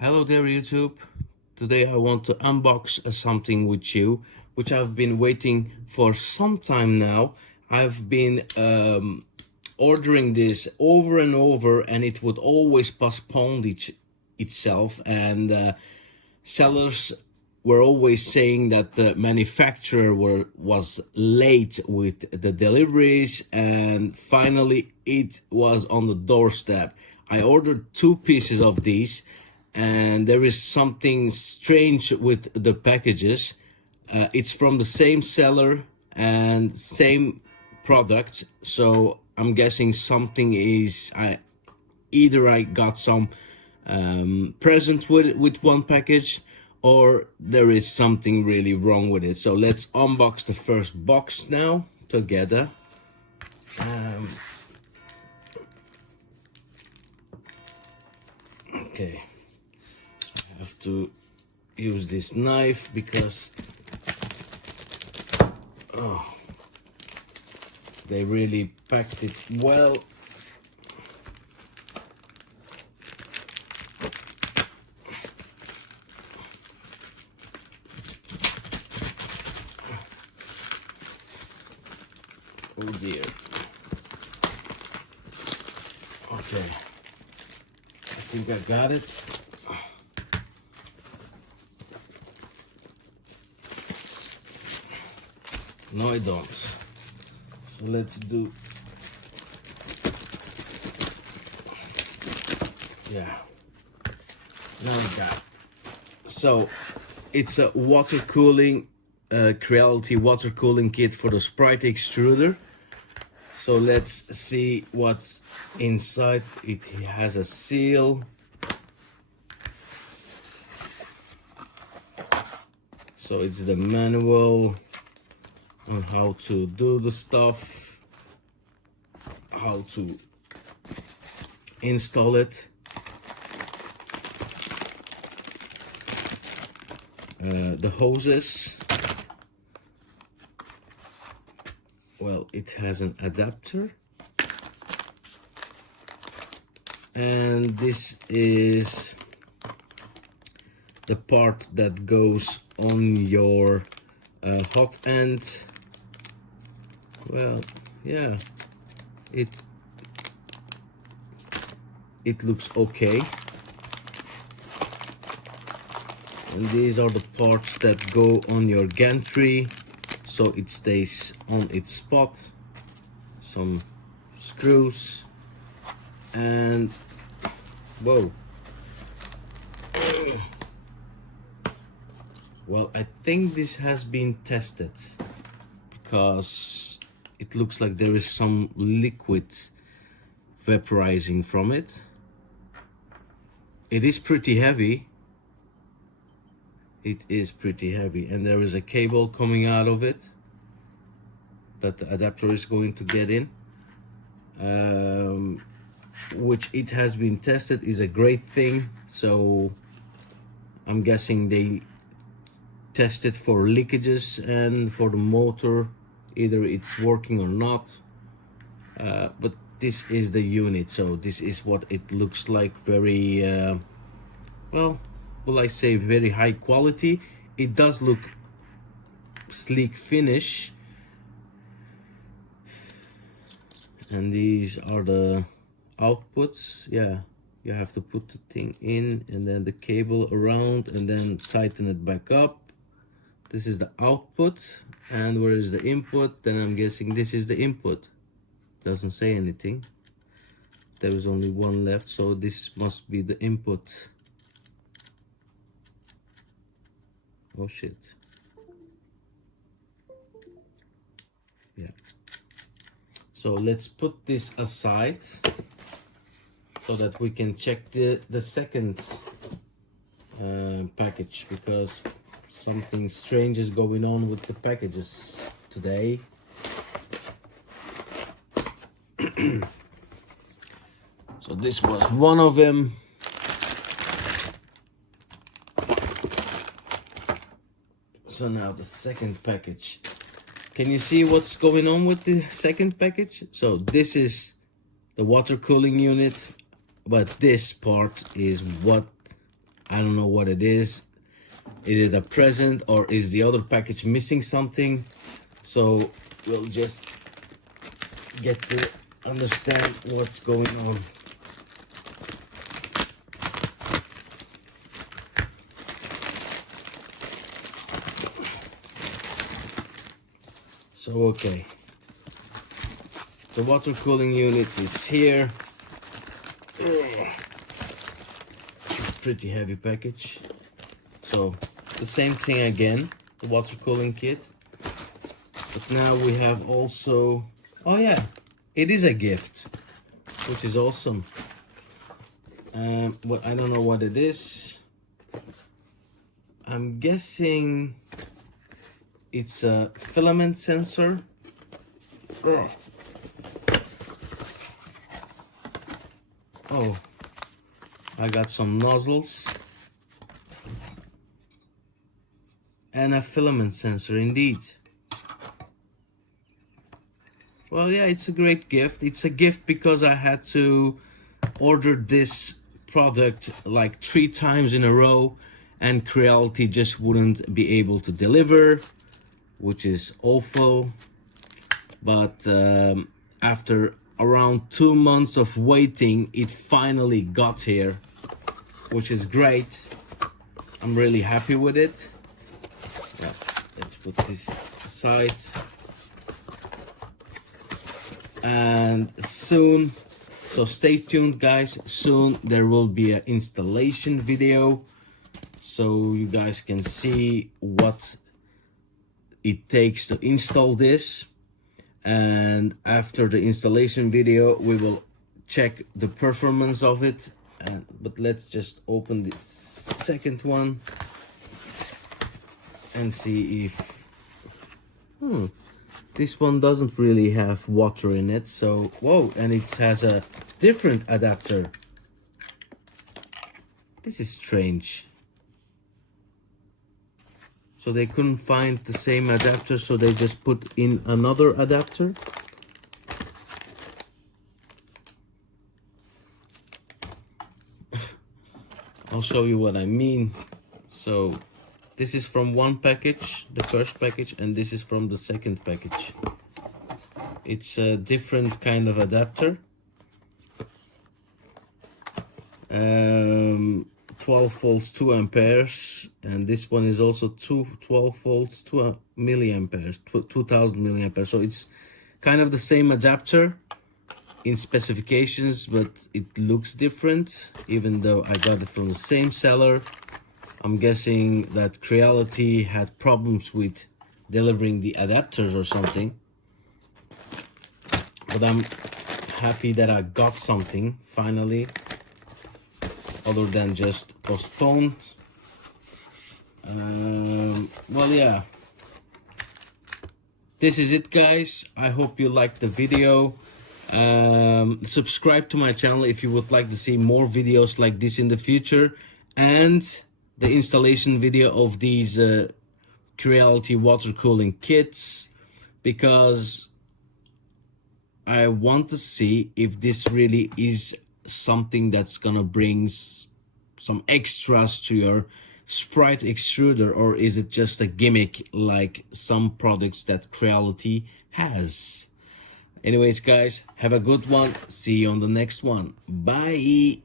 Hello there YouTube. Today I want to unbox something with you which I've been waiting for some time now. I've been ordering this over and over and it would always postpone itself, and sellers were always saying that the manufacturer was late with the deliveries, and finally it was on the doorstep. I ordered two pieces of these, and there is something strange with the packages. It's from the same seller and same product, so I'm guessing something is either I got some present with one package, or there is something really wrong with it. So let's unbox the first box now together. Okay, I have to use this knife because they really packed it well. Oh dear. Okay, I think I got it. No, I don't. So let's do, yeah, now I got it. So it's a water cooling, Creality water cooling kit for the Sprite extruder. So let's see what's inside. It has a seal. So it's the manual on how to do the stuff, how to install it. The hoses, well, it has an adapter, and this is the part that goes on your hot end. Well, yeah, it looks okay. And these are the parts that go on your gantry so it stays on its spot. Some screws, and whoa, well, I think this has been tested because it looks like there is some liquid vaporizing from it. It is pretty heavy. It is pretty heavy, and there is a cable coming out of it that the adapter is going to get in, which it has been tested is a great thing. So I'm guessing they tested for leakages and for the motor, either it's working or not. But this is the unit, so this is what it looks like. Very well, will I say very high quality. It does look sleek finish, and these are the outputs. Yeah, you have to put the thing in and then the cable around and then tighten it back up. This is the output, and where is the input? Then I'm guessing this is the input. Doesn't say anything. There is only one left, so this must be the input. Oh shit. Yeah. So let's put this aside so that we can check the second package, because something strange is going on with the packages today. So this was one of them. So now the second package. Can you see what's going on with the second package? So this is the water cooling unit, but this part is what I don't know what it is. Is it a present or is the other package missing something? So we'll just get to understand what's going on. So okay, the water cooling unit is here. Pretty heavy package. So the same thing again, the water cooling kit. But now we have also, oh yeah, it is a gift, which is awesome. But I don't know what it is. I'm guessing it's a filament sensor. Oh, I got some nozzles and a filament sensor indeed. Well, yeah, it's a great gift. It's a gift because I had to order this product like 3 times in a row and Creality just wouldn't be able to deliver, which is awful. But after around 2 months of waiting, it finally got here, which is great. I'm really happy with it. Yeah, let's put this aside. And soon, so stay tuned guys, soon there will be an installation video so you guys can see what it takes to install this. And after the installation video we will check the performance of it. But let's just open the second one and see if this one doesn't really have water in it. So whoa, and it has a different adapter. This is strange. So they couldn't find the same adapter, so they just put in another adapter. I'll show you what I mean. So this is from one package, the first package, and this is from the second package. It's a different kind of adapter. 12 volts 2 amperes, and this one is also 12 volts 2 milliamperes, 2000 milliamperes. So it's kind of the same adapter in specifications, but it looks different, even though I got it from the same seller. I'm guessing that Creality had problems with delivering the adapters or something. But I'm happy that I got something finally, other than just postponed. Well, yeah, this is it guys. I hope you liked the video. Subscribe to my channel if you would like to see more videos like this in the future, and the installation video of these Creality water cooling kits, because I want to see if this really is something that's gonna bring some extras to your Sprite extruder, or is it just a gimmick like some products that Creality has. Anyways guys, have a good one. See you on the next one. Bye.